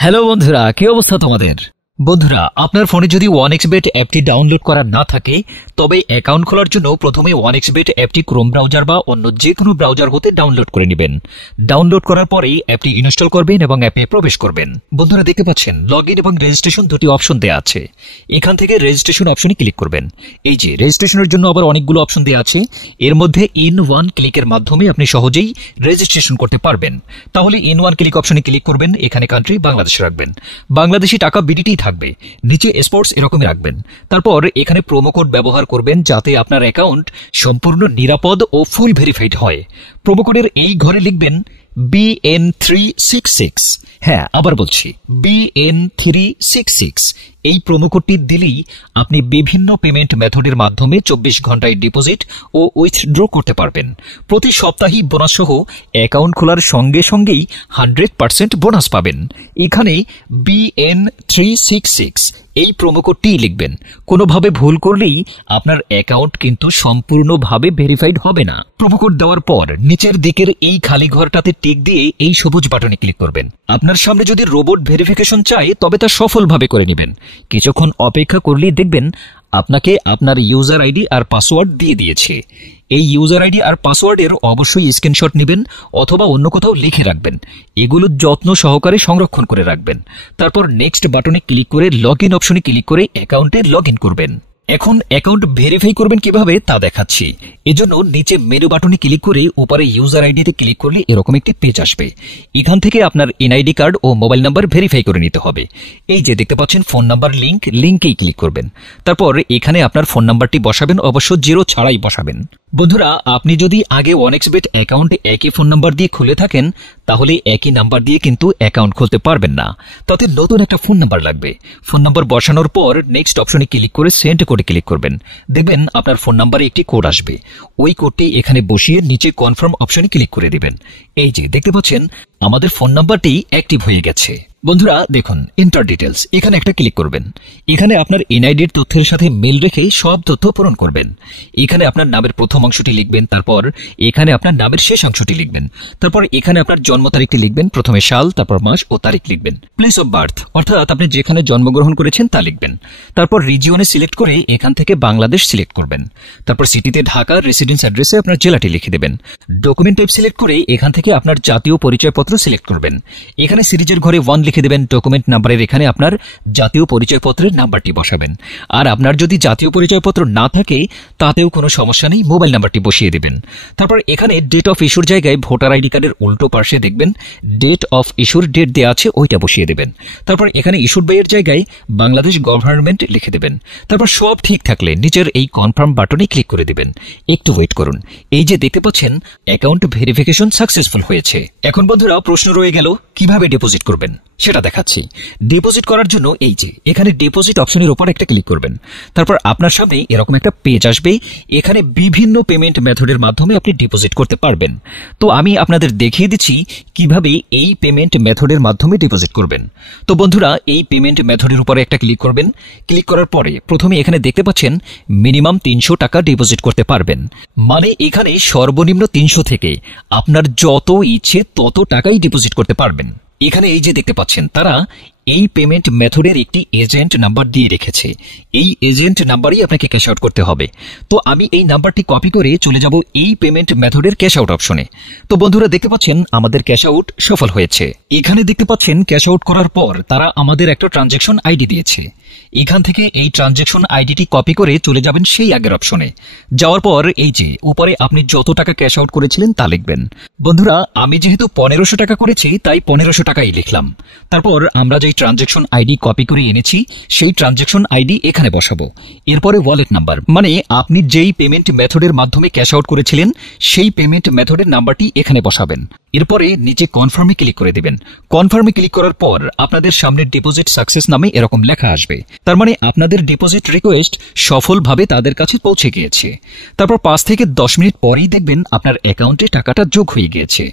Hello বন্ধুরা, কি অবস্থা তোমাদের? বন্ধুরা, আপনার ফোনে যদি 1xBet অ্যাপটি ডাউনলোড করা না থাকে তবে অ্যাকাউন্ট খোলার জন্য প্রথমে 1xBet অ্যাপটি ক্রোম ব্রাউজার বা অন্য যে কোনো ব্রাউজার হতে ডাউনলোড করে নেবেন। ডাউনলোড করার পরেই অ্যাপটি ইনস্টল করবেন এবং অ্যাপে প্রবেশ করবেন। বন্ধুরা, দেখতে পাচ্ছেন লগইন এবং রেজিস্ট্রেশন দুটি অপশন দেওয়া আছে। এখান থেকে রেজিস্ট্রেশন অপশনে ক্লিক করবেন। এই যে রেজিস্ট্রেশনের জন্য আবার অনেকগুলো অপশন দেওয়া আছে। এর মধ্যে ইন ওয়ান ক্লিকের মাধ্যমে আপনি সহজেই রেজিস্ট্রেশন করতে পারবেন। তাহলে ইন ওয়ান ক্লিক অপশনে ক্লিক করবেন। এখানে কান্ট্রি বাংলাদেশ রাখবেন। বাংলাদেশি টাকা বিডিটি থাকবে, নিচে স্পোর্টস এরকমই রাখবেন। তারপর এখানে প্রোমো কোড ব্যবহার করবেন যাতে আপনার অ্যাকাউন্ট সম্পূর্ণ নিরাপদ ও ফুল ভেরিফাইড হয়। প্রোমো কোডের এই ঘরে লিখবেন BN366। হ্যাঁ, আবার বলছি BN366। এই প্রোমো কোডটি দিলেই আপনি বিভিন্ন পেমেন্ট মেথডের মাধ্যমে 24 ঘন্টায় ডিপোজিট ও উইথড্র করতে পারবেন। প্রতি সপ্তাহে বোনাস সহ অ্যাকাউন্ট খোলার সঙ্গে সঙ্গেই 100% বোনাস পাবেন। এখানে BN366 এই প্রোমো কোডটি লিখবেন। কোনোভাবে ভুল করলেই আপনার অ্যাকাউন্ট কিন্তু সম্পূর্ণভাবে ভেরিফাইড হবে না। প্রোমো কোড দেওয়ার পর নিচের দিকের এই খালি ঘরটাতে টিক দিয়ে এই সবুজ বাটনে ক্লিক করবেন। আপনার সামনে যদি রোবট ভেরিফিকেশন চায় তবে তা সফলভাবে করে নেবেন। কিছুক্ষণ অপেক্ষা করলেই দেখবেন আপনাকে আপনার ইউজার আইডি আর পাসওয়ার্ড দিয়ে দিয়েছে। এই ইউজার আইডি আর পাসওয়ার্ডের অবশ্যই স্ক্রিনশট নেবেন অথবা অন্য কোথাও লিখে রাখবেন। এগুলো যত্ন সহকারে সংরক্ষণ করে রাখবেন। তারপর নেক্সট বাটনে ক্লিক করে লগইন অপশনে ক্লিক করে অ্যাকাউন্টে লগইন করবেন। এখন অ্যাকাউন্ট ভেরিফাই করবেন কিভাবে তা দেখাচ্ছি। এজন্য নিচে মেনু বাটনে ক্লিক করে উপরে ইউজার আইডিতে ক্লিক করলে এরকম একটি পেজ আসবে। এখান থেকে আপনার এনআইডি কার্ড ও মোবাইল নাম্বার ভেরিফাই করে নিতে হবে। এই যে দেখতে পাচ্ছেন ফোন নাম্বার লিঙ্কেই ক্লিক করবেন। তারপর এখানে আপনার ফোন নাম্বারটি বসাবেন, অবশ্য জিরো ছাড়াই বসাবেন। বন্ধুরা, আপনি যদি আগে 1xBet অ্যাকাউন্টে একই ফোন নাম্বার দিয়ে খুলে থাকেন তাহলে একই নাম্বার দিয়ে কিন্তু অ্যাকাউন্ট খুলতে পারবেন না। তাতে নতুন একটা ফোন নাম্বার লাগবে। ফোন নাম্বার বসানোর পর নেক্সট অপশনে ক্লিক করে সেন্ড কোডে ক্লিক করবেন। দেখবেন আপনার ফোন নাম্বারে একটি কোড আসবে। ওই কোডটি এখানে বসিয়ে নিচে কনফার্ম অপশনে ক্লিক করে দিবেন। এই যে দেখতে পাচ্ছেন আমাদের ফোন নাম্বারটি অ্যাক্টিভ হয়ে গেছে। বন্ধুরা দেখুন, এন্টার ডিটেলস এখানে একটা ক্লিক করবেন। এখানে আপনার এনআইডির তথ্যের সাথে মিল রেখে সব তথ্য পূরণ করবেন। এখানে আপনার নামের প্রথম অংশটি লিখবেন, তারপর এখানে আপনার নামের শেষ অংশটি লিখবেন, তারপর এখানে আপনার জন্ম তারিখটি লিখবেন, প্রথমে সাল তারপর মাস ও তারিখ লিখবেন। প্লেস অফ বার্থ অর্থাৎ আপনি যেখানে জন্মগ্রহণ করেছেন তা লিখবেন। তারপর রিজিয়নে সিলেক্ট করে এখান থেকে বাংলাদেশ সিলেক্ট করবেন। তারপর সিটিতে ঢাকা, রেসিডেন্স অ্যাড্রেসে আপনার জেলাটি লিখে দেবেন। ডকুমেন্ট টাইপ সিলেক্ট করে এখান থেকে আপনার জাতীয় পরিচয়পত্র সিলেক্ট করবেন। এখানে সিরিজের ঘরে 1 লিখে দেবেন। ডকুমেন্ট নাম্বারের এখানে আপনার জাতীয় পরিচয়পত্রের নাম্বারটি বসাবেন। আর আপনার যদি জাতীয় পরিচয়পত্র না থাকে তাতেও কোনো সমস্যা নেই, মোবাইল নাম্বারটি বসিয়ে দেবেন। তারপর এখানে ডেট অফ ইস্যুর জায়গায় ভোটার আইডি কার্ডের উল্টো পাশে দেখবেন ডেট অফ ইস্যুর ডেট দেওয়া আছে, ওইটা বসিয়ে দেবেন। তারপর এখানে ইস্যুড বাই এর জায়গায় বাংলাদেশ গভর্নমেন্ট লিখে দেবেন। তারপর সব ঠিক থাকলে নিচের এই কনফার্ম বাটনে ক্লিক করে দেবেন। একটু ওয়েট করুন। এই যে দেখতে পাচ্ছেন অ্যাকাউন্ট ভেরিফিকেশন সাকসেসফুল হয়েছে। এখন বন্ধুরা প্রশ্ন রয়ে গেল কিভাবে ডিপোজিট করবেন সেটা দেখাচ্ছি। ডিপোজিট করার জন্য এই যে এখানে ডিপোজিট অপশনের উপর একটা ক্লিক করবেন। তারপর আপনার সামনে এরকম একটা পেজ আসবে। এখানে বিভিন্ন পেমেন্ট মেথডের মাধ্যমে আপনি ডিপোজিট করতে পারবেন। তো আমি আপনাদের দেখিয়ে দিচ্ছি কিভাবে এই পেমেন্ট মেথডের মাধ্যমে ডিপোজিট করবেন। তো বন্ধুরা, এই পেমেন্ট মেথডের উপরে একটা ক্লিক করবেন। ক্লিক করার পরে প্রথমে এখানে দেখতে পাচ্ছেন মিনিমাম 300 টাকা ডিপোজিট করতে পারবেন। মানে এখানে সর্বনিম্ন 300 থেকে আপনার যত ইচ্ছে তত টাকাই ডিপোজিট করতে পারবেন। এখানে এই যে দেখতে পাচ্ছেন তারা এই পেমেন্ট মেথডের একটি এজেন্ট নাম্বার দিয়ে রেখেছে। এই এজেন্ট নাম্বারই আপনাকে ক্যাশ আউট করতে হবে। তো আমি এই নাম্বারটি কপি করে চলে যাব এই পেমেন্ট মেথডের ক্যাশ আউট অপশনে। তো বন্ধুরা দেখতে পাচ্ছেন আমাদের ক্যাশ আউট সফল হয়েছে। এখানে দেখতে পাচ্ছেন ক্যাশ আউট করার পর তারা আমাদের একটা ট্রানজ্যাকশন আইডি দিয়েছে। এখান থেকে এই ট্রানজ্যাকশন আইডিটি কপি করে চলে যাবেন সেই আগের অপশনে। যাওয়ার পর এই যে উপরে আপনি যত টাকা ক্যাশ আউট করেছিলেন তা লিখবেন। বন্ধুরা, আমি যেহেতু 1500 টাকা করেছি তাই 1500 টাকাই লিখলাম। তারপর আমরা যে ট্রানজ্যাকশন আইডি কপি করে এনেছি সেই ট্রানজ্যাকশন আইডি এখানে বসাবো। এরপরে ওয়ালেট নাম্বার, মানে আপনি যেই পেমেন্ট মেথডের মাধ্যমে ক্যাশ আউট করেছিলেন সেই পেমেন্ট মেথডের নাম্বারটি এখানে বসাবেন। এরপরে নিচে কনফার্মে ক্লিক করে দিবেন। কনফার্মে ক্লিক করার পর আপনাদের সামনে ডিপোজিট সাকসেস নামে এরকম লেখা আসবে। তার মানে আপনাদের ডিপোজিট রিকোয়েস্ট সফলভাবে তাদের কাছে পৌঁছে গিয়েছে। তারপর 5 থেকে 10 মিনিট পরেই দেখবেন আপনার অ্যাকাউন্টে টাকাটা যোগ হয়ে গিয়েছে।